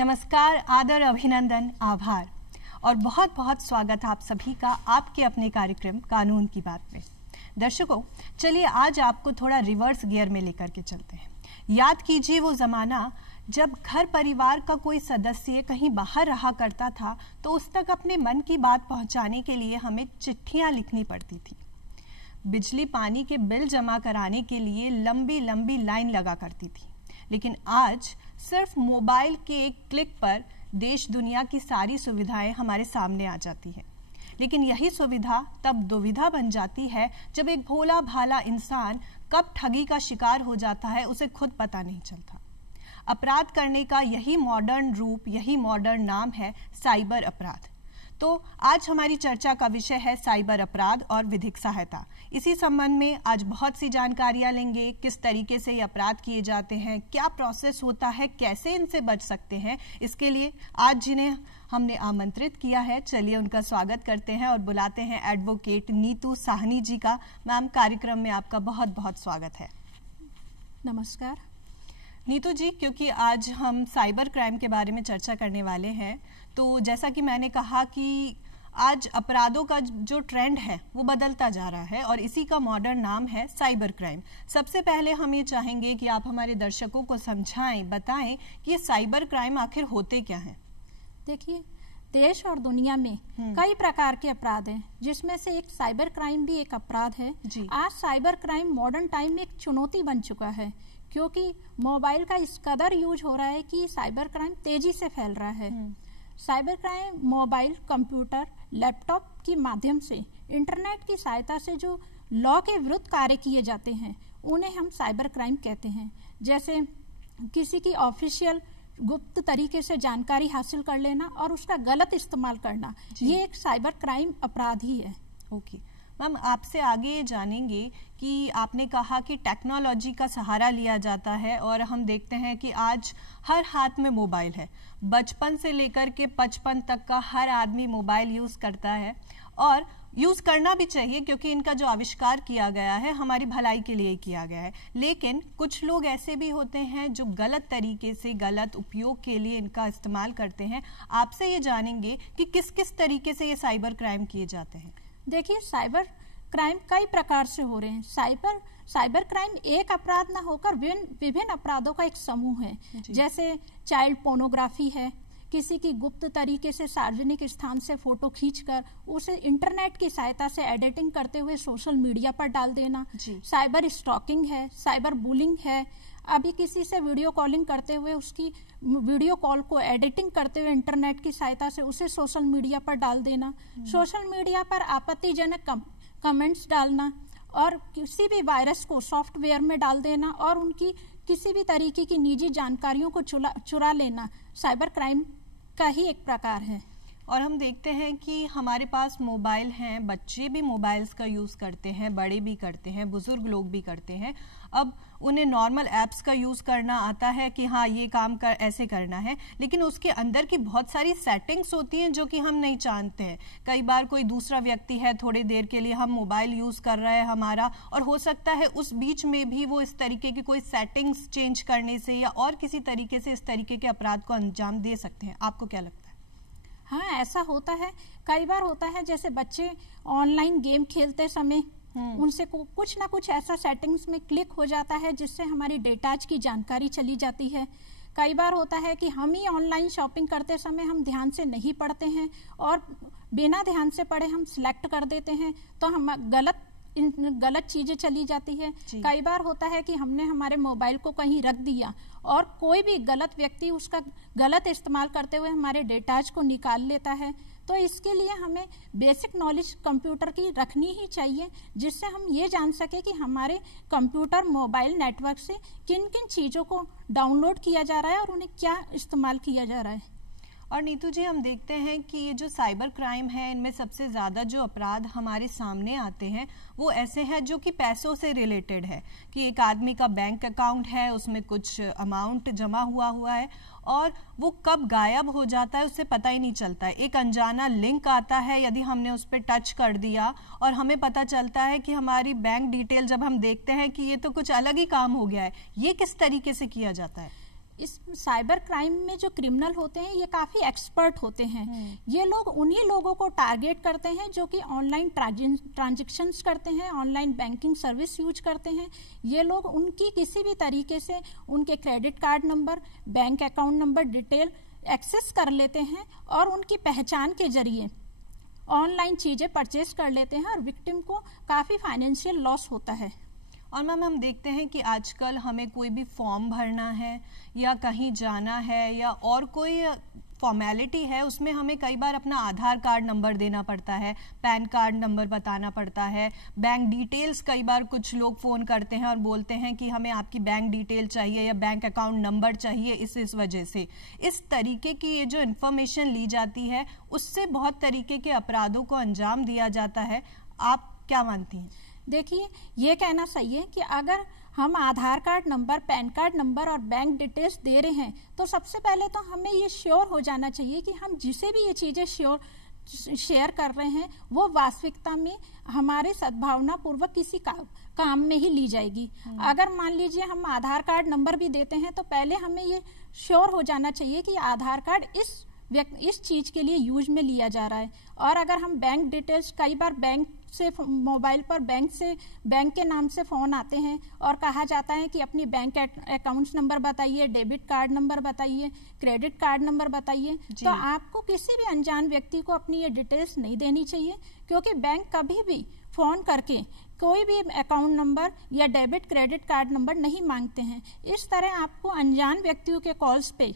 नमस्कार, आदर, अभिनंदन, आभार और बहुत बहुत स्वागत आप सभी का आपके अपने कार्यक्रम कानून की बात में। दर्शकों, चलिए आज आपको थोड़ा रिवर्स गियर में लेकर के चलते हैं। याद कीजिए वो ज़माना जब घर परिवार का कोई सदस्य कहीं बाहर रहा करता था तो उस तक अपने मन की बात पहुंचाने के लिए हमें चिट्ठियां लिखनी पड़ती थी। बिजली पानी के बिल जमा कराने के लिए लंबी लंबी लाइन लगा करती थी। लेकिन आज सिर्फ मोबाइल के एक क्लिक पर देश दुनिया की सारी सुविधाएं हमारे सामने आ जाती हैं। लेकिन यही सुविधा तब दुविधा बन जाती है जब एक भोला भाला इंसान कब ठगी का शिकार हो जाता है उसे खुद पता नहीं चलता। अपराध करने का यही मॉडर्न रूप, यही मॉडर्न नाम है साइबर अपराध। तो आज हमारी चर्चा का विषय है साइबर अपराध और विधिक सहायता। इसी संबंध में आज बहुत सी जानकारियां लेंगे, किस तरीके से ये अपराध किए जाते हैं, क्या प्रोसेस होता है, कैसे इनसे बच सकते हैं। इसके लिए आज जिन्हें हमने आमंत्रित किया है, चलिए उनका स्वागत करते हैं और बुलाते हैं एडवोकेट नीतू साहनी जी का। मैम, कार्यक्रम में आपका बहुत बहुत स्वागत है। नमस्कार नीतू जी, क्योंकि आज हम साइबर क्राइम के बारे में चर्चा करने वाले हैं, तो जैसा कि मैंने कहा कि आज अपराधों का जो ट्रेंड है वो बदलता जा रहा है और इसी का मॉडर्न नाम है साइबर क्राइम। सबसे पहले हम ये चाहेंगे कि आप हमारे दर्शकों को समझाएं, बताएं कि ये साइबर क्राइम आखिर होते क्या हैं। देखिए, देश और दुनिया में कई प्रकार के अपराध हैं, जिसमें से एक साइबर क्राइम भी एक अपराध है। आज साइबर क्राइम मॉडर्न टाइम में एक चुनौती बन चुका है, क्योंकि मोबाइल का इस कदर यूज हो रहा है कि साइबर क्राइम तेजी से फैल रहा है। Cyber crime mobile, computer, laptop के माध्यम से इंटरनेट की सहायता से जो लॉ के विरुद्ध कार्य किए जाते हैं उन्हें हम साइबर क्राइम कहते हैं। जैसे किसी की ऑफिशियल गुप्त तरीके से जानकारी हासिल कर लेना और उसका गलत इस्तेमाल करना, ये एक साइबर क्राइम अपराध ही है। ओके मैम, आपसे आगे जानेंगे कि आपने कहा कि टेक्नोलॉजी का सहारा लिया जाता है और हम देखते हैं कि आज हर हाथ में मोबाइल है। बचपन से लेकर के 55 तक का हर आदमी मोबाइल यूज़ करता है और यूज़ करना भी चाहिए, क्योंकि इनका जो आविष्कार किया गया है हमारी भलाई के लिए किया गया है। लेकिन कुछ लोग ऐसे भी होते हैं जो गलत तरीके से, गलत उपयोग के लिए इनका इस्तेमाल करते हैं। आपसे ये जानेंगे कि किस किस तरीके से ये साइबर क्राइम किए जाते हैं। देखिए, साइबर क्राइम कई प्रकार से हो रहे हैं। साइबर क्राइम एक अपराध ना होकर विभिन्न अपराधों का एक समूह है। जैसे चाइल्ड पोर्नोग्राफी है, किसी की गुप्त तरीके से सार्वजनिक स्थान से फोटो खींचकर उसे इंटरनेट की सहायता से एडिटिंग करते हुए सोशल मीडिया पर डाल देना। साइबर स्टॉकिंग है, साइबर बुलिंग है, अभी किसी से वीडियो कॉलिंग करते हुए उसकी वीडियो कॉल को एडिटिंग करते हुए इंटरनेट की सहायता से उसे सोशल मीडिया पर डाल देना। सोशल मीडिया पर आपत्तिजनक कमेंट्स डालना और किसी भी वायरस को सॉफ्टवेयर में डाल देना और उनकी किसी भी तरीके की निजी जानकारियों को चुरा लेना साइबर क्राइम का ही एक प्रकार है। और हम देखते हैं कि हमारे पास मोबाइल हैं, बच्चे भी मोबाइल्स का यूज़ करते हैं, बड़े भी करते हैं, बुजुर्ग लोग भी करते हैं। अब उन्हें नॉर्मल ऐप्स का यूज़ करना आता है कि हाँ ये काम ऐसे करना है, लेकिन उसके अंदर की बहुत सारी सेटिंग्स होती हैं जो कि हम नहीं जानते हैं। कई बार कोई दूसरा व्यक्ति है, थोड़ी देर के लिए हम मोबाइल यूज़ कर रहे हैं हमारा, और हो सकता है उस बीच में भी वो इस तरीके की कोई सेटिंग्स चेंज करने से या और किसी तरीके से इस तरीके के अपराध को अंजाम दे सकते हैं। आपको क्या लगता है? हाँ, ऐसा होता है। कई बार होता है जैसे बच्चे ऑनलाइन गेम खेलते समय उनसे कुछ ना कुछ ऐसा सेटिंग्स में क्लिक हो जाता है जिससे हमारी डेटाज की जानकारी चली जाती है। कई बार होता है कि हम ही ऑनलाइन शॉपिंग करते समय हम ध्यान से नहीं पढ़ते हैं और बिना ध्यान से पढ़े हम सिलेक्ट कर देते हैं, तो हम गलत चीजें चली जाती है। कई बार होता है कि हमने हमारे मोबाइल को कहीं रख दिया और कोई भी गलत व्यक्ति उसका गलत इस्तेमाल करते हुए हमारे डेटाज को निकाल लेता है। तो इसके लिए हमें बेसिक नॉलेज कंप्यूटर की रखनी ही चाहिए, जिससे हम ये जान सके कि हमारे कंप्यूटर मोबाइल नेटवर्क से किन किन चीज़ों को डाउनलोड किया जा रहा है और उन्हें क्या इस्तेमाल किया जा रहा है। और नीतू जी, हम देखते हैं कि ये जो साइबर क्राइम है, इनमें सबसे ज़्यादा जो अपराध हमारे सामने आते हैं वो ऐसे हैं जो कि पैसों से रिलेटेड है, कि एक आदमी का बैंक अकाउंट है, उसमें कुछ अमाउंट जमा हुआ है और वो कब गायब हो जाता है उससे पता ही नहीं चलता है। एक अनजाना लिंक आता है, यदि हमने उस पर टच कर दिया और हमें पता चलता है कि हमारी बैंक डिटेल, जब हम देखते हैं कि ये तो कुछ अलग ही काम हो गया है। ये किस तरीके से किया जाता है? इस साइबर क्राइम में जो क्रिमिनल होते हैं ये काफ़ी एक्सपर्ट होते हैं। ये लोग उन्हीं लोगों को टारगेट करते हैं जो कि ऑनलाइन ट्रांजेक्शन्स करते हैं, ऑनलाइन बैंकिंग सर्विस यूज करते हैं। ये लोग उनकी किसी भी तरीके से उनके credit card number, bank account number detail access कर लेते हैं और उनकी पहचान के जरिए ऑनलाइन चीज़ें परचेज कर लेते हैं और विक्टिम को काफ़ी फाइनेंशियल लॉस होता है। और मैम हम देखते हैं कि आजकल हमें कोई भी फॉर्म भरना है या कहीं जाना है या और कोई फॉर्मेलिटी है, उसमें हमें कई बार अपना आधार कार्ड नंबर देना पड़ता है, पैन कार्ड नंबर बताना पड़ता है, बैंक डिटेल्स। कई बार कुछ लोग फ़ोन करते हैं और बोलते हैं कि हमें आपकी बैंक डिटेल चाहिए या बैंक अकाउंट नंबर चाहिए, इस वजह से इस तरीके की ये जो इन्फॉर्मेशन ली जाती है उससे बहुत तरीके के अपराधों को अंजाम दिया जाता है। आप क्या मानती हैं? देखिए, ये कहना सही है कि अगर हम Aadhaar card number, PAN card number और बैंक डिटेल्स दे रहे हैं तो सबसे पहले तो हमें ये श्योर हो जाना चाहिए कि हम जिसे भी ये चीज़ें शेयर कर रहे हैं वो वास्तविकता में हमारे सद्भावना पूर्वक किसी काम में ही ली जाएगी। अगर मान लीजिए हम आधार कार्ड नंबर भी देते हैं तो पहले हमें ये श्योर हो जाना चाहिए कि आधार कार्ड इस चीज़ के लिए यूज में लिया जा रहा है। और अगर हम बैंक डिटेल्स, कई बार बैंक से मोबाइल पर बैंक के नाम से फ़ोन आते हैं और कहा जाता है कि अपनी बैंक अकाउंट्स नंबर बताइए, डेबिट कार्ड नंबर बताइए, क्रेडिट कार्ड नंबर बताइए, तो आपको किसी भी अनजान व्यक्ति को अपनी ये डिटेल्स नहीं देनी चाहिए, क्योंकि बैंक कभी भी फ़ोन करके कोई भी अकाउंट नंबर या डेबिट क्रेडिट कार्ड नंबर नहीं मांगते हैं। इस तरह आपको अनजान व्यक्तियों के कॉल्स पे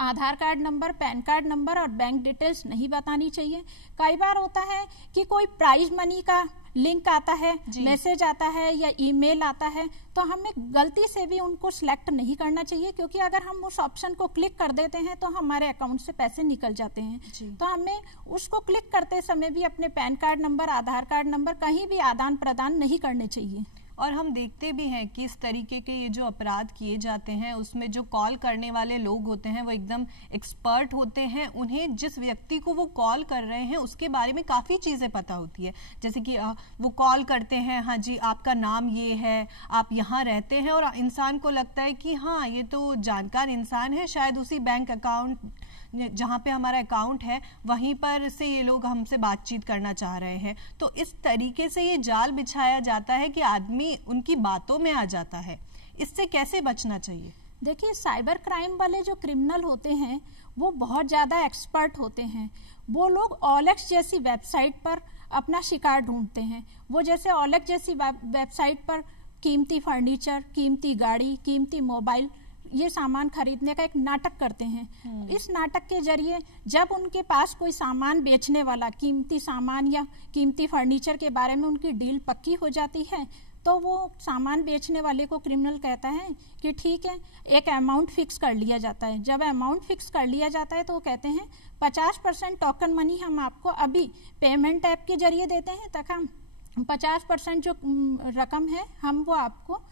Aadhaar card number, PAN card number और बैंक डिटेल्स नहीं बतानी चाहिए। कई बार होता है कि कोई प्राइज मनी का लिंक आता है, मैसेज आता है या ईमेल आता है, तो हमें गलती से भी उनको सिलेक्ट नहीं करना चाहिए, क्योंकि अगर हम उस ऑप्शन को क्लिक कर देते हैं तो हमारे अकाउंट से पैसे निकल जाते हैं। तो हमें उसको क्लिक करते समय भी अपने पैन कार्ड नंबर, आधार कार्ड नंबर कहीं भी आदान प्रदान नहीं करने चाहिए। और हम देखते भी हैं कि इस तरीके के ये जो अपराध किए जाते हैं उसमें जो कॉल करने वाले लोग होते हैं वो एकदम एक्सपर्ट होते हैं। उन्हें जिस व्यक्ति को वो कॉल कर रहे हैं उसके बारे में काफ़ी चीज़ें पता होती है, जैसे कि वो कॉल करते हैं, हाँ जी आपका नाम ये है, आप यहाँ रहते हैं, और इंसान को लगता है कि हाँ ये तो जानकार इंसान है, शायद उसी बैंक अकाउंट जहाँ पे हमारा अकाउंट है वहीं पर से ये लोग हमसे बातचीत करना चाह रहे हैं। तो इस तरीके से ये जाल बिछाया जाता है कि आदमी उनकी बातों में आ जाता है। इससे कैसे बचना चाहिए? देखिए, साइबर क्राइम वाले जो क्रिमिनल होते हैं वो बहुत ज़्यादा एक्सपर्ट होते हैं। वो लोग OLX जैसी वेबसाइट पर अपना शिकार ढूंढते हैं। वो जैसे OLX जैसी वेबसाइट पर कीमती फर्नीचर, कीमती गाड़ी, कीमती मोबाइल, ये सामान खरीदने का एक नाटक करते हैं। इस नाटक के जरिए जब उनके पास कोई सामान बेचने वाला कीमती सामान या कीमती फर्नीचर के बारे में उनकी डील पक्की हो जाती है, तो वो सामान बेचने वाले को क्रिमिनल कहता है कि ठीक है, एक अमाउंट फिक्स कर लिया जाता है। जब अमाउंट फिक्स कर लिया जाता है तो वो कहते हैं 50% टोकन मनी हम आपको अभी पेमेंट ऐप के जरिए देते हैं, तक 50% जो रकम है हम वो आपको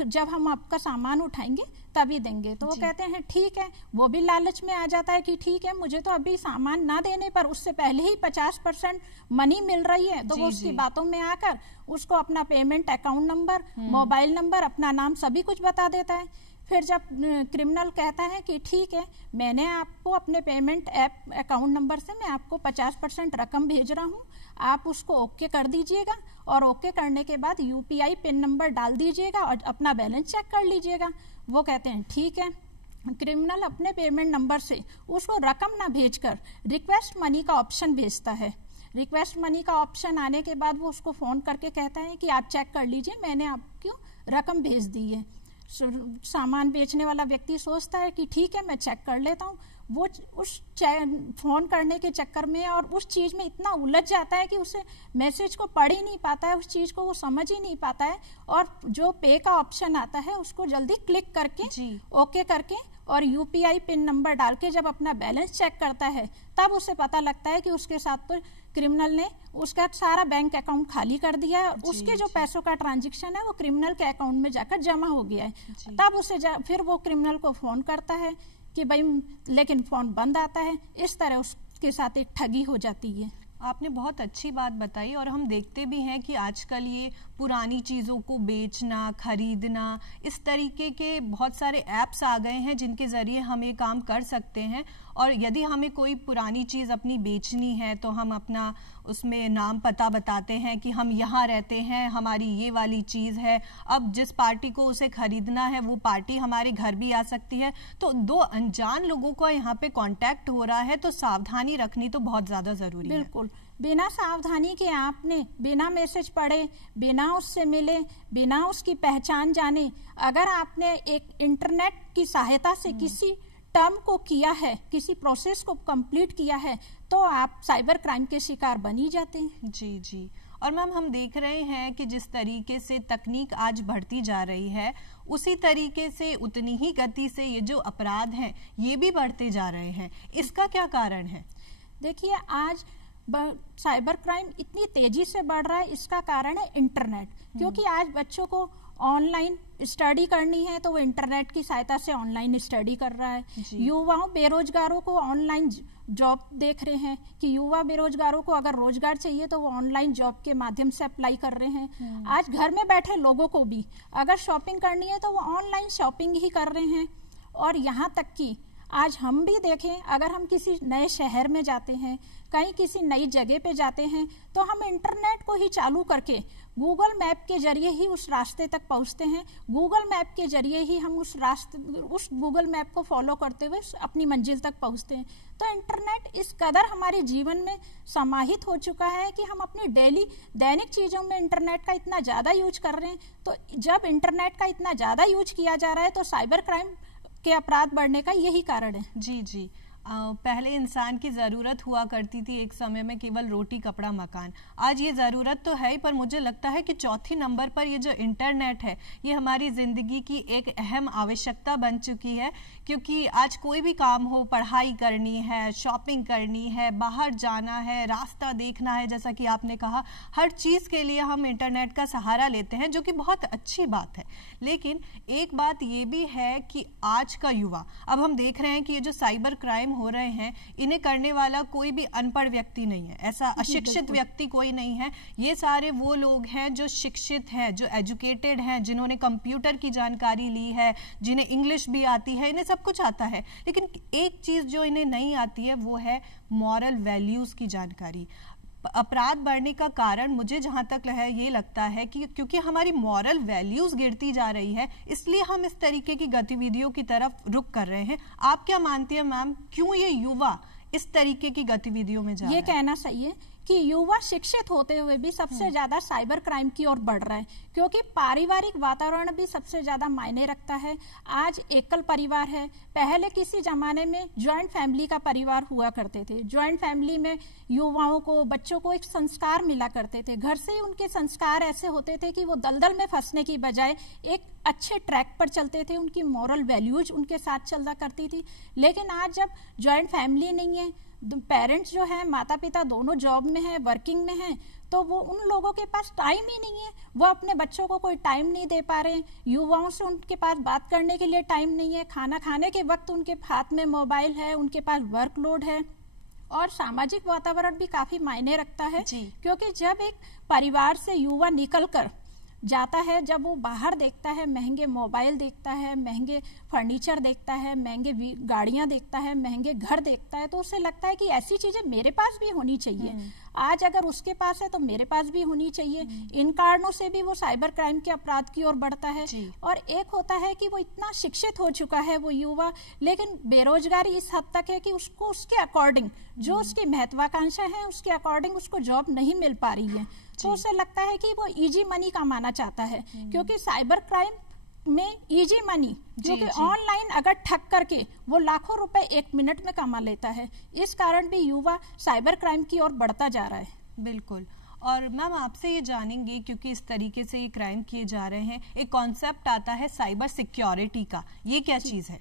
जब हम आपका सामान उठाएंगे तभी देंगे। तो वो कहते हैं ठीक है। वो भी लालच में आ जाता है कि ठीक है, मुझे तो अभी सामान ना देने पर उससे पहले ही 50% मनी मिल रही है, तो वो उसकी बातों में आकर उसको अपना payment account number, mobile number, अपना नाम सभी कुछ बता देता है। फिर जब क्रिमिनल कहता है कि ठीक है, मैंने आपको अपने पेमेंट ऐप अकाउंट नंबर से मैं आपको 50% रकम भेज रहा हूँ, आप उसको ओके कर दीजिएगा और ओके करने के बाद UPI पिन नंबर डाल दीजिएगा और अपना बैलेंस चेक कर लीजिएगा। वो कहते हैं ठीक है। क्रिमिनल अपने पेमेंट नंबर से उसको रकम ना भेजकर रिक्वेस्ट मनी का ऑप्शन भेजता है। रिक्वेस्ट मनी का ऑप्शन आने के बाद वो उसको फ़ोन करके कहता है कि आप चेक कर लीजिए, मैंने आपको रकम भेज दी है। सामान बेचने वाला व्यक्ति सोचता है कि ठीक है, मैं चेक कर लेता हूँ। वो उस फ़ोन करने के चक्कर में और उस चीज़ में इतना उलझ जाता है कि उसे मैसेज को पढ़ ही नहीं पाता है, उस चीज़ को वो समझ ही नहीं पाता है, और जो पे का ऑप्शन आता है उसको जल्दी क्लिक करके ओके करके और UPI पिन नंबर डाल के जब अपना बैलेंस चेक करता है तब उसे पता लगता है कि उसके साथ तो क्रिमिनल ने उसका सारा बैंक अकाउंट खाली कर दिया है और उसके जो पैसों का ट्रांजैक्शन है वो क्रिमिनल के अकाउंट में जाकर जमा हो गया है। तब उसे फिर वो क्रिमिनल को फ़ोन करता है कि भाई, लेकिन फ़ोन बंद आता है। इस तरह उसके साथ एक ठगी हो जाती है। आपने बहुत अच्छी बात बताई, और हम देखते भी हैं कि आजकल ये पुरानी चीज़ों को बेचना, खरीदना, इस तरीके के बहुत सारे ऐप्स आ गए हैं जिनके ज़रिए हम ये काम कर सकते हैं। और यदि हमें कोई पुरानी चीज़ अपनी बेचनी है तो हम अपना उसमें नाम पता बताते हैं कि हम यहाँ रहते हैं, हमारी ये वाली चीज़ है। अब जिस पार्टी को उसे खरीदना है वो पार्टी हमारे घर भी आ सकती है। तो दो अनजान लोगों का यहाँ पे कांटेक्ट हो रहा है, तो सावधानी रखनी तो बहुत ज़्यादा ज़रूरी है। बिल्कुल, बिना सावधानी के आपने बिना मैसेज पढ़े, बिना उससे मिले, बिना उसकी पहचान जाने, अगर आपने एक इंटरनेट की सहायता से किसी टर्म को किया है, किसी प्रोसेस को कंप्लीट किया है, तो आप साइबर क्राइम के शिकार बन ही जाते हैं। जी जी। और मैम हम देख रहे हैं कि जिस तरीके से तकनीक आज बढ़ती जा रही है, उसी तरीके से उतनी ही गति से ये जो अपराध हैं ये भी बढ़ते जा रहे हैं। इसका क्या कारण है? देखिए, आज साइबर क्राइम इतनी तेजी से बढ़ रहा है, इसका कारण है इंटरनेट। क्योंकि आज बच्चों को ऑनलाइन स्टडी करनी है तो वो इंटरनेट की सहायता से ऑनलाइन स्टडी कर रहा है। युवाओं बेरोजगारों को ऑनलाइन जॉब देख रहे हैं कि युवा बेरोजगारों को अगर रोजगार चाहिए तो वो ऑनलाइन जॉब के माध्यम से अप्लाई कर रहे हैं। आज घर में बैठे लोगों को भी अगर शॉपिंग करनी है तो वो ऑनलाइन शॉपिंग ही कर रहे हैं। और यहाँ तक कि आज हम भी देखें, अगर हम किसी नए शहर में जाते हैं, कहीं किसी नई जगह पे जाते हैं, तो हम इंटरनेट को ही चालू करके गूगल मैप के जरिए ही उस रास्ते तक पहुंचते हैं। गूगल मैप के जरिए ही हम उस गूगल मैप को फॉलो करते हुए अपनी मंजिल तक पहुंचते हैं। तो इंटरनेट इस कदर हमारे जीवन में समाहित हो चुका है कि हम अपनी दैनिक चीज़ों में इंटरनेट का इतना ज़्यादा यूज कर रहे हैं। तो जब इंटरनेट का इतना ज़्यादा यूज किया जा रहा है तो साइबर क्राइम के अपराध बढ़ने का यही कारण है। जी जी। पहले इंसान की ज़रूरत हुआ करती थी एक समय में केवल रोटी कपड़ा मकान। आज ये ज़रूरत तो है ही, पर मुझे लगता है कि चौथी नंबर पर ये जो इंटरनेट है ये हमारी ज़िंदगी की एक अहम आवश्यकता बन चुकी है। क्योंकि आज कोई भी काम हो, पढ़ाई करनी है, शॉपिंग करनी है, बाहर जाना है, रास्ता देखना है, जैसा कि आपने कहा, हर चीज़ के लिए हम इंटरनेट का सहारा लेते हैं, जो कि बहुत अच्छी बात है। लेकिन एक बात ये भी है कि आज का युवा, अब हम देख रहे हैं कि ये जो साइबर क्राइम हो रहे हैं, इन्हें करने वाला कोई भी अनपढ़ व्यक्ति नहीं है, ऐसा अशिक्षित व्यक्ति कोई नहीं है। ये सारे वो लोग हैं जो शिक्षित हैं, जो एजुकेटेड हैं, जिन्होंने कंप्यूटर की जानकारी ली है, जिन्हें इंग्लिश भी आती है, इन्हें सब कुछ आता है। लेकिन एक चीज जो इन्हें नहीं आती है वो है मॉरल वैल्यूज की जानकारी। अपराध बढ़ने का कारण मुझे जहां तक है ये लगता है कि क्योंकि हमारी मॉरल वैल्यूज गिरती जा रही है, इसलिए हम इस तरीके की गतिविधियों की तरफ रुख कर रहे हैं। आप क्या मानती हैं मैम, क्यों ये युवा इस तरीके की गतिविधियों में जा रहा है? ये कहना सही है कि युवा शिक्षित होते हुए भी सबसे ज्यादा साइबर क्राइम की ओर बढ़ रहा है, क्योंकि पारिवारिक वातावरण भी सबसे ज्यादा मायने रखता है। आज एकल परिवार है, पहले किसी जमाने में ज्वाइंट फैमिली का परिवार हुआ करते थे। ज्वाइंट फैमिली में युवाओं को, बच्चों को एक संस्कार मिला करते थे, घर से ही उनके संस्कार ऐसे होते थे कि वो दलदल में फंसने की बजाय एक अच्छे ट्रैक पर चलते थे, उनकी मॉरल वैल्यूज उनके साथ चला करती थी। लेकिन आज जब ज्वाइंट फैमिली नहीं है, पेरेंट्स जो है, माता पिता दोनों जॉब में है, वर्किंग में हैं, तो वो उन लोगों के पास टाइम ही नहीं है, वो अपने बच्चों को कोई टाइम नहीं दे पा रहे हैं। युवाओं से उनके पास बात करने के लिए टाइम नहीं है, खाना खाने के वक्त उनके हाथ में मोबाइल है, उनके पास वर्कलोड है। और सामाजिक वातावरण भी काफी मायने रखता है, क्योंकि जब एक परिवार से युवा निकलकर जाता है, जब वो बाहर देखता है, महंगे मोबाइल देखता है, महंगे फर्नीचर देखता है, महंगे गाड़ियां देखता है, महंगे घर देखता है, तो उसे लगता है कि ऐसी चीजें मेरे पास भी होनी चाहिए। आज अगर उसके पास है तो मेरे पास भी होनी चाहिए। इन कारणों से भी वो साइबर क्राइम के अपराध की ओर बढ़ता है। और एक होता है कि वो इतना शिक्षित हो चुका है वो युवा, लेकिन बेरोजगारी इस हद तक है कि उसको उसके अकॉर्डिंग, जो उसकी महत्वाकांक्षा है, उसके अकॉर्डिंग उसको जॉब नहीं मिल पा रही है। तो उसे लगता है कि वो इजी मनी कमाना चाहता है, क्योंकि साइबर क्राइम में इजी मनी, जो कि ऑनलाइन अगर ठग करके वो लाखों रुपए एक मिनट में कमा लेता है, इस कारण भी युवा साइबर क्राइम की ओर बढ़ता जा रहा है। बिल्कुल। और मैम आपसे ये जानेंगे, क्योंकि इस तरीके से ये क्राइम किए जा रहे हैं, एक कॉन्सेप्ट आता है साइबर सिक्योरिटी का, ये क्या चीज है?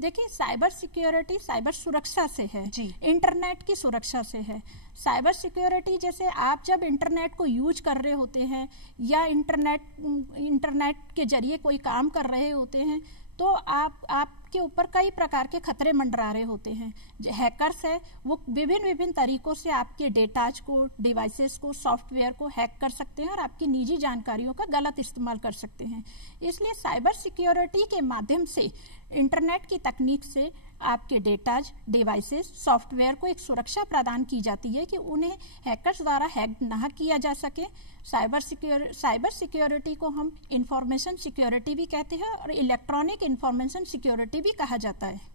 देखिए, साइबर सिक्योरिटी साइबर सुरक्षा से है, इंटरनेट की सुरक्षा से है। साइबर सिक्योरिटी जैसे आप जब इंटरनेट को यूज कर रहे होते हैं या इंटरनेट के जरिए कोई काम कर रहे होते हैं, तो आपके ऊपर कई प्रकार के खतरे मंडरा रहे होते हैं। हैकर्स है वो विभिन्न तरीकों से आपके डेटाज को, डिवाइसेस को, सॉफ्टवेयर को हैक कर सकते हैं और आपकी निजी जानकारियों का गलत इस्तेमाल कर सकते हैं। इसलिए साइबर सिक्योरिटी के माध्यम से, इंटरनेट की तकनीक से आपके डेटाज, डिवाइसेस, सॉफ्टवेयर को एक सुरक्षा प्रदान की जाती है कि उन्हें हैकर्स द्वारा हैक ना किया जा सके। साइबर सिक्योरिटी को हम इंफॉर्मेशन सिक्योरिटी भी कहते हैं और इलेक्ट्रॉनिक इंफॉर्मेशन सिक्योरिटी भी कहा जाता है।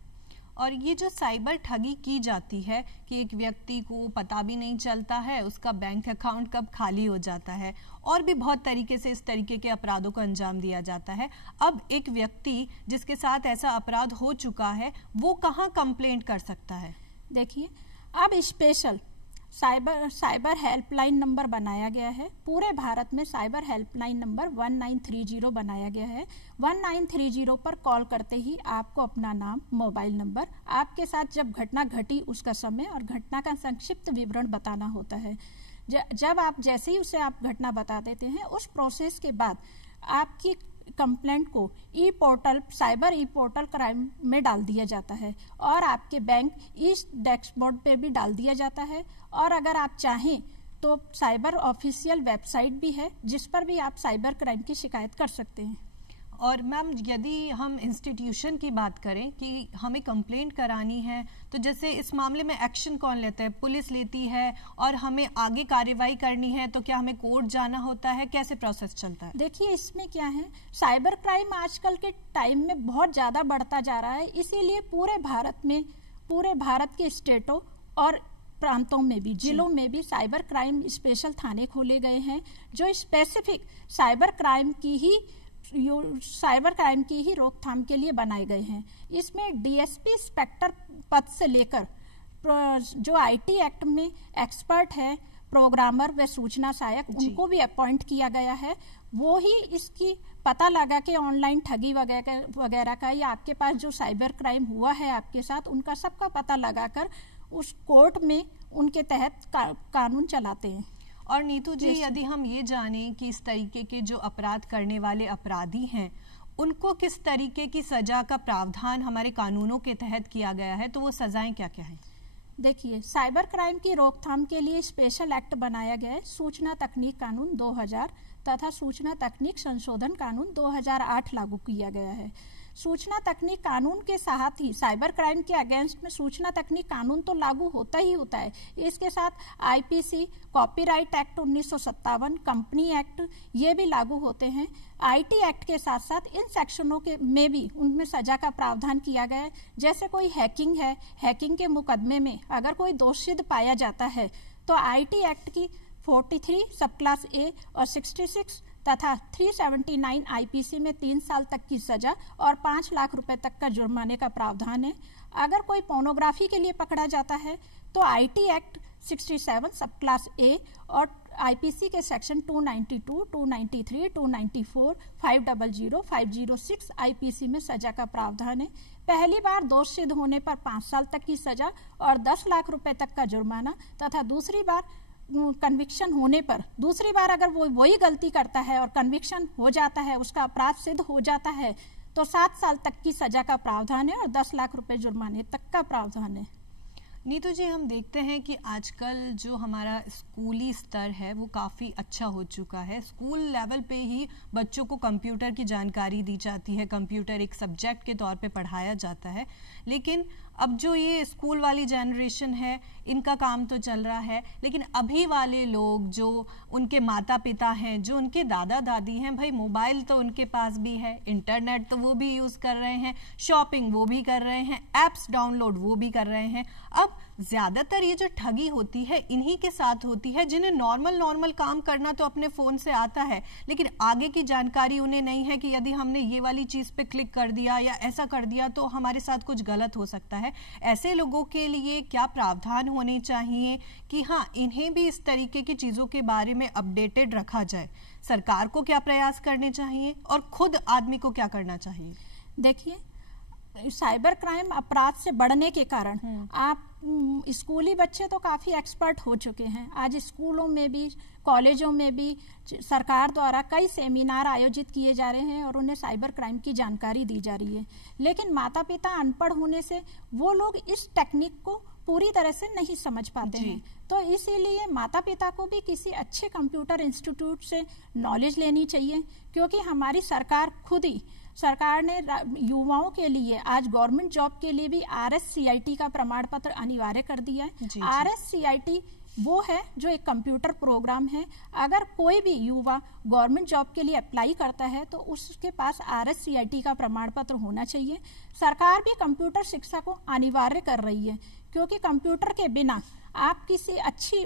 और ये जो साइबर ठगी की जाती है कि एक व्यक्ति को पता भी नहीं चलता है उसका बैंक अकाउंट कब खाली हो जाता है, और भी बहुत तरीके से इस तरीके के अपराधों को अंजाम दिया जाता है। अब एक व्यक्ति जिसके साथ ऐसा अपराध हो चुका है वो कहाँ कंप्लेंट कर सकता है? देखिए, अब स्पेशल साइबर हेल्पलाइन नंबर बनाया गया है। पूरे भारत में साइबर हेल्पलाइन नंबर 1930 बनाया गया है। 1930 पर कॉल करते ही आपको अपना नाम, मोबाइल नंबर, आपके साथ जब घटना घटी उसका समय और घटना का संक्षिप्त विवरण बताना होता है। जब आप जैसे ही उसे आप घटना बता देते हैं, उस प्रोसेस के बाद आपकी कंप्लेंट को साइबर ई पोर्टल क्राइम में डाल दिया जाता है और आपके बैंक डैशबोर्ड पे भी डाल दिया जाता है। और अगर आप चाहें तो साइबर ऑफिशियल वेबसाइट भी है जिस पर भी आप साइबर क्राइम की शिकायत कर सकते हैं। और मैम, यदि हम इंस्टीट्यूशन की बात करें कि हमें कंप्लेंट करानी है तो जैसे इस मामले में एक्शन कौन लेता है? पुलिस लेती है, और हमें आगे कार्रवाई करनी है तो क्या हमें कोर्ट जाना होता है? कैसे प्रोसेस चलता है? देखिए, इसमें क्या है, साइबर क्राइम आजकल के टाइम में बहुत ज़्यादा बढ़ता जा रहा है। इसीलिए पूरे भारत के स्टेटों और प्रांतों में भी, जिलों में भी साइबर क्राइम स्पेशल थाने खोले गए हैं जो स्पेसिफिक साइबर क्राइम की ही रोकथाम के लिए बनाए गए हैं। इसमें डीएसपी इंस्पेक्टर पद से लेकर जो आईटी एक्ट में एक्सपर्ट है, प्रोग्रामर व सूचना सहायक, उनको भी अपॉइंट किया गया है। वो ही इसकी पता लगा के ऑनलाइन ठगी वगैरह का, या आपके पास जो साइबर क्राइम हुआ है आपके साथ, उनका सबका पता लगाकर उस कोर्ट में उनके तहत कानून चलाते हैं। और नीतू जी, यदि हम ये जानें कि इस तरीके के जो अपराध करने वाले अपराधी हैं उनको किस तरीके की सजा का प्रावधान हमारे कानूनों के तहत किया गया है, तो वो सजाएं क्या क्या हैं? देखिए, साइबर क्राइम की रोकथाम के लिए स्पेशल एक्ट बनाया गया है। सूचना तकनीक कानून 2000 तथा सूचना तकनीक संशोधन कानून 2008 लागू किया गया है। सूचना तकनीक कानून के साथ ही साइबर क्राइम के अगेंस्ट में सूचना तकनीक कानून तो लागू होता ही होता है। इसके साथ IPC, copyright act 1957, company act, ये भी लागू होते हैं। आईटी एक्ट के साथ साथ इन सेक्शनों के में भी उनमें सजा का प्रावधान किया गया है। जैसे कोई हैकिंग है, हैकिंग के मुकदमे में अगर कोई दोषित पाया जाता है तो आईटी एक्ट की 43 सब क्लास ए और 66 तथा 379 आईपीसी में 3 साल तक की सजा और 5 लाख रुपए तक का जुर्माने का प्रावधान है। अगर कोई पोर्नोग्राफी के लिए पकड़ा जाता है तो आईटी एक्ट 67 सब क्लास ए और आईपीसी के सेक्शन 292, 293, 294, 500, 506 आईपीसी में सजा का प्रावधान है। पहली बार दोष सिद्ध होने पर 5 साल तक की सजा और 10 लाख रुपए तक का जुर्माना, तथा दूसरी बार कन्विक्शन होने पर, दूसरी बार अगर वो वही गलती करता है और कन्विक्शन हो जाता है, उसका अपराध सिद्ध हो जाता है, तो 7 साल तक की सजा का प्रावधान है और 10 लाख रुपए जुर्माने तक का प्रावधान है। नीतू जी, हम देखते हैं कि आजकल जो हमारा स्कूली स्तर है वो काफ़ी अच्छा हो चुका है। स्कूल लेवल पे ही बच्चों को कंप्यूटर की जानकारी दी जाती है, कंप्यूटर एक सब्जेक्ट के तौर पे पढ़ाया जाता है। लेकिन अब जो ये स्कूल वाली जनरेशन है इनका काम तो चल रहा है, लेकिन अभी वाले लोग जो उनके माता पिता हैं, जो उनके दादा दादी हैं, भाई मोबाइल तो उनके पास भी है, इंटरनेट तो वो भी यूज़ कर रहे हैं, शॉपिंग वो भी कर रहे हैं, एप्स डाउनलोड वो भी कर रहे हैं। अब ज़्यादातर ये जो ठगी होती है इन्हीं के साथ होती है जिन्हें नॉर्मल काम करना तो अपने फ़ोन से आता है, लेकिन आगे की जानकारी उन्हें नहीं है कि यदि हमने ये वाली चीज़ पे क्लिक कर दिया या ऐसा कर दिया तो हमारे साथ कुछ गलत हो सकता है। ऐसे लोगों के लिए क्या प्रावधान होने चाहिए कि हाँ, इन्हें भी इस तरीके की चीज़ों के बारे में अपडेटेड रखा जाए? सरकार को क्या प्रयास करने चाहिए और खुद आदमी को क्या करना चाहिए? देखिए, साइबर क्राइम अपराध से बढ़ने के कारण आप स्कूली बच्चे तो काफ़ी एक्सपर्ट हो चुके हैं। आज स्कूलों में भी, कॉलेजों में भी सरकार द्वारा कई सेमिनार आयोजित किए जा रहे हैं और उन्हें साइबर क्राइम की जानकारी दी जा रही है। लेकिन माता पिता अनपढ़ होने से वो लोग इस टेक्निक को पूरी तरह से नहीं समझ पाते हैं। तो इसीलिए माता पिता को भी किसी अच्छे कंप्यूटर इंस्टीट्यूट से नॉलेज लेनी चाहिए, क्योंकि हमारी सरकार ने युवाओं के लिए आज गवर्नमेंट जॉब के लिए भी RSCIT का प्रमाण पत्र अनिवार्य कर दिया है। RSCIT वो है जो एक कंप्यूटर प्रोग्राम है। अगर कोई भी युवा गवर्नमेंट जॉब के लिए अप्लाई करता है तो उसके पास RSCIT का प्रमाण पत्र होना चाहिए। सरकार भी कंप्यूटर शिक्षा को अनिवार्य कर रही है, क्योंकि कंप्यूटर के बिना आप किसी अच्छी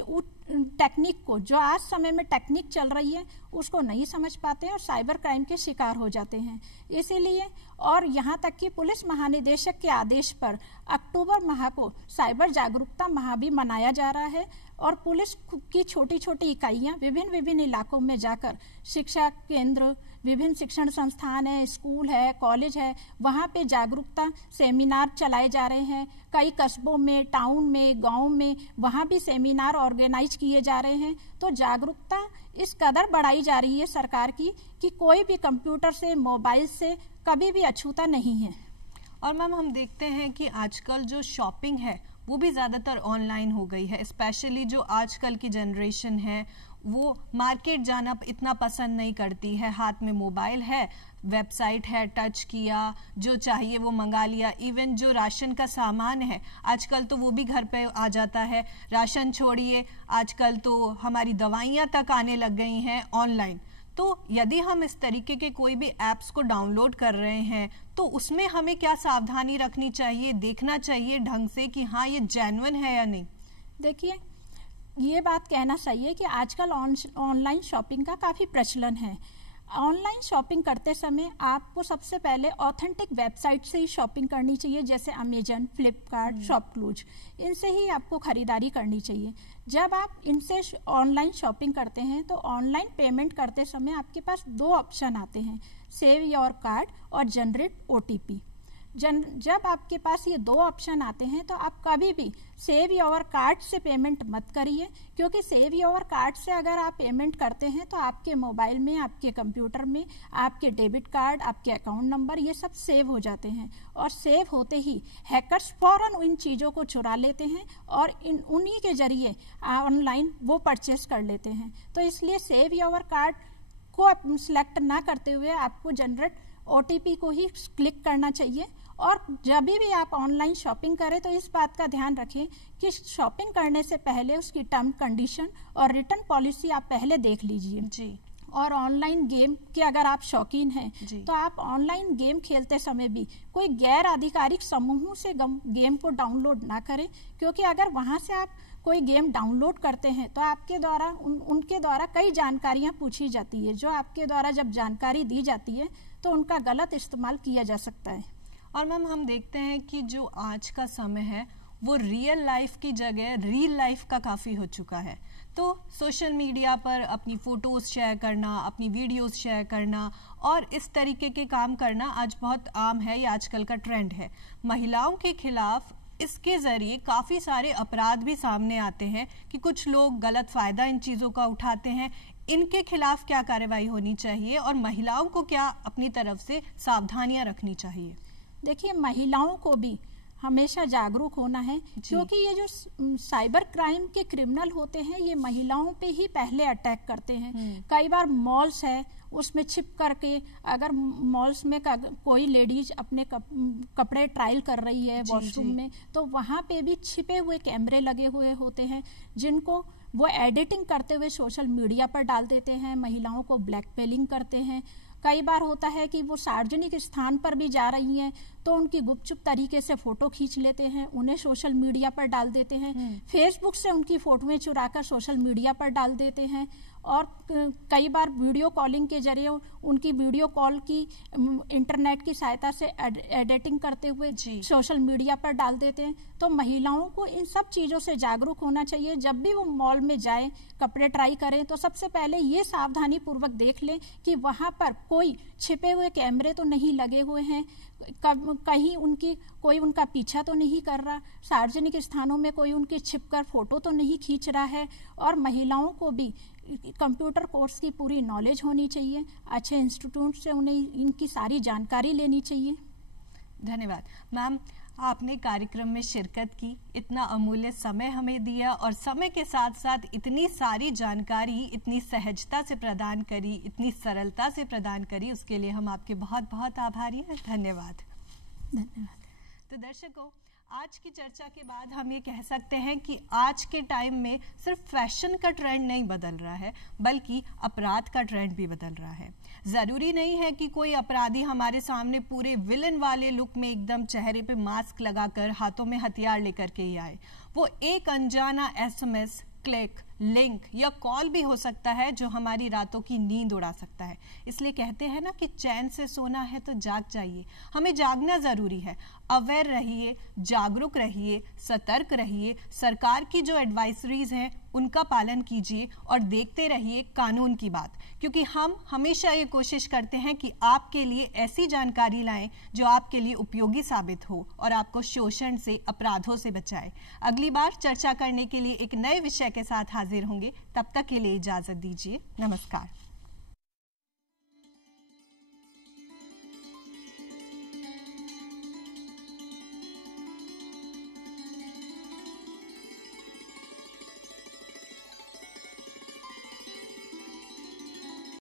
टेक्निक को, जो आज समय में टेक्निक चल रही है, उसको नहीं समझ पाते हैं और साइबर क्राइम के शिकार हो जाते हैं। इसीलिए और यहाँ तक कि पुलिस महानिदेशक के आदेश पर अक्टूबर माह को साइबर जागरूकता माह भी मनाया जा रहा है और पुलिस की छोटी छोटी इकाइयाँ विभिन्न इलाकों में जाकर शिक्षा केंद्र, विभिन्न शिक्षण संस्थान है, स्कूल है, कॉलेज है, वहाँ पे जागरूकता सेमिनार चलाए जा रहे हैं। कई कस्बों में, टाउन में, गांव में वहाँ भी सेमिनार ऑर्गेनाइज किए जा रहे हैं। तो जागरूकता इस कदर बढ़ाई जा रही है सरकार की कि कोई भी कंप्यूटर से, मोबाइल से कभी भी अछूता नहीं है। और मैम हम देखते हैं कि आजकल जो शॉपिंग है वो भी ज़्यादातर ऑनलाइन हो गई है। स्पेशली जो आजकल की जनरेशन है वो मार्केट जाना इतना पसंद नहीं करती है। हाथ में मोबाइल है, वेबसाइट है, टच किया, जो चाहिए वो मंगा लिया। इवन जो राशन का सामान है आजकल तो वो भी घर पे आ जाता है। राशन छोड़िए, आजकल तो हमारी दवाइयाँ तक आने लग गई हैं ऑनलाइन। तो यदि हम इस तरीके के कोई भी ऐप्स को डाउनलोड कर रहे हैं तो उसमें हमें क्या सावधानी रखनी चाहिए, देखना चाहिए ढंग से कि हाँ ये जेन्युइन है या नहीं? देखिए, ये बात कहना चाहिए कि आजकल ऑनलाइन शॉपिंग का काफ़ी प्रचलन है। ऑनलाइन शॉपिंग करते समय आपको सबसे पहले ऑथेंटिक वेबसाइट से ही शॉपिंग करनी चाहिए, जैसे अमेजन, फ्लिपकार्ट, शॉपक्लूज। इनसे ही आपको खरीदारी करनी चाहिए। जब आप इनसे ऑनलाइन शॉपिंग करते हैं तो ऑनलाइन पेमेंट करते समय आपके पास दो ऑप्शन आते हैं, सेव योर कार्ड और जनरेट OTP। जब आपके पास ये दो ऑप्शन आते हैं तो आप कभी भी सेव योर कार्ड से पेमेंट मत करिए, क्योंकि सेव योर कार्ड से अगर आप पेमेंट करते हैं तो आपके मोबाइल में, आपके कंप्यूटर में आपके डेबिट कार्ड, आपके अकाउंट नंबर, ये सब सेव हो जाते हैं। और सेव होते ही हैकर्स फौरन इन चीज़ों को चुरा लेते हैं और उन्हीं के जरिए ऑनलाइन वो परचेस कर लेते हैं। तो इसलिए सेव योर कार्ड को सिलेक्ट ना करते हुए आपको जनरेट OTP को ही क्लिक करना चाहिए। और जब भी आप ऑनलाइन शॉपिंग करें तो इस बात का ध्यान रखें कि शॉपिंग करने से पहले उसकी टर्म कंडीशन और रिटर्न पॉलिसी आप पहले देख लीजिए जी। और ऑनलाइन गेम के अगर आप शौकीन हैं तो आप ऑनलाइन गेम खेलते समय भी कोई गैर आधिकारिक समूहों से गेम को डाउनलोड ना करें, क्योंकि अगर वहां से आप कोई गेम डाउनलोड करते हैं तो आपके द्वारा उनके द्वारा कई जानकारियां पूछी जाती है। जो आपके द्वारा जब जानकारी दी जाती है तो उनका गलत इस्तेमाल किया जा सकता है। और मैम हम देखते हैं कि जो आज का समय है वो रियल लाइफ की जगह रील लाइफ का काफ़ी हो चुका है। तो सोशल मीडिया पर अपनी फ़ोटोज़ शेयर करना, अपनी वीडियोज़ शेयर करना और इस तरीके के काम करना आज बहुत आम है, ये आजकल का ट्रेंड है। महिलाओं के खिलाफ इसके ज़रिए काफ़ी सारे अपराध भी सामने आते हैं कि कुछ लोग गलत फ़ायदा इन चीज़ों का उठाते हैं। इनके खिलाफ क्या कार्रवाई होनी चाहिए और महिलाओं को क्या अपनी तरफ से सावधानियां रखनी चाहिए? देखिए, महिलाओं को भी हमेशा जागरूक होना है, क्योंकि ये जो साइबर क्राइम के क्रिमिनल होते हैं ये महिलाओं पे ही पहले अटैक करते हैं। कई बार मॉल्स है उसमें छिप करके, अगर मॉल्स में कोई लेडीज अपने कपड़े ट्रायल कर रही है वॉशरूम में, तो वहाँ पे भी छिपे हुए कैमरे लगे हुए होते हैं जिनको वो एडिटिंग करते हुए सोशल मीडिया पर डाल देते हैं, महिलाओं को ब्लैकमेलिंग करते हैं। कई बार होता है कि वो सार्वजनिक स्थान पर भी जा रही हैं तो उनकी गुपचुप तरीके से फोटो खींच लेते हैं, उन्हें सोशल मीडिया पर डाल देते हैं। फेसबुक से उनकी फोटोएं चुराकर सोशल मीडिया पर डाल देते हैं और कई बार वीडियो कॉलिंग के जरिए उनकी वीडियो कॉल की इंटरनेट की सहायता से एडिटिंग करते हुए सोशल मीडिया पर डाल देते हैं। तो महिलाओं को इन सब चीज़ों से जागरूक होना चाहिए। जब भी वो मॉल में जाएं, कपड़े ट्राई करें, तो सबसे पहले ये सावधानी पूर्वक देख लें कि वहाँ पर कोई छिपे हुए कैमरे तो नहीं लगे हुए हैं, कहीं कोई उनका पीछा तो नहीं कर रहा, सार्वजनिक स्थानों में कोई उनकी छिपकर फोटो तो नहीं खींच रहा है। और महिलाओं को भी कंप्यूटर कोर्स की पूरी नॉलेज होनी चाहिए, अच्छे इंस्टीट्यूट से उन्हें इनकी सारी जानकारी लेनी चाहिए। धन्यवाद मैम, आपने कार्यक्रम में शिरकत की, इतना अमूल्य समय हमें दिया और समय के साथ साथ इतनी सारी जानकारी इतनी सहजता से प्रदान करी, इतनी सरलता से प्रदान करी, उसके लिए हम आपके बहुत बहुत आभारी हैं। धन्यवाद। धन्यवाद। तो दर्शकों, आज की चर्चा के बाद हम ये कह सकते हैं कि आज के टाइम में सिर्फ फैशन का ट्रेंड नहीं बदल रहा है, बल्कि अपराध का ट्रेंड भी बदल रहा है। ज़रूरी नहीं है कि कोई अपराधी हमारे सामने पूरे विलन वाले लुक में एकदम चेहरे पे मास्क लगाकर हाथों में हथियार लेकर के ही आए। वो एक अनजाना SMS, क्लिक, लिंक या कॉल भी हो सकता है जो हमारी रातों की नींद उड़ा सकता है। इसलिए कहते हैं ना कि चैन से सोना है तो जाग जाइए। हमें जागना जरूरी है। अवेयर रहिए, जागरूक रहिए, सतर्क रहिए, सरकार की जो एडवाइजरीज हैं उनका पालन कीजिए और देखते रहिए कानून की बात, क्योंकि हम हमेशा ये कोशिश करते हैं कि आपके लिए ऐसी जानकारी लाएं जो आपके लिए उपयोगी साबित हो और आपको शोषण से, अपराधों से बचाए। अगली बार चर्चा करने के लिए एक नए विषय के साथ हाजिर होंगे। तब तक के लिए इजाजत दीजिए। नमस्कार।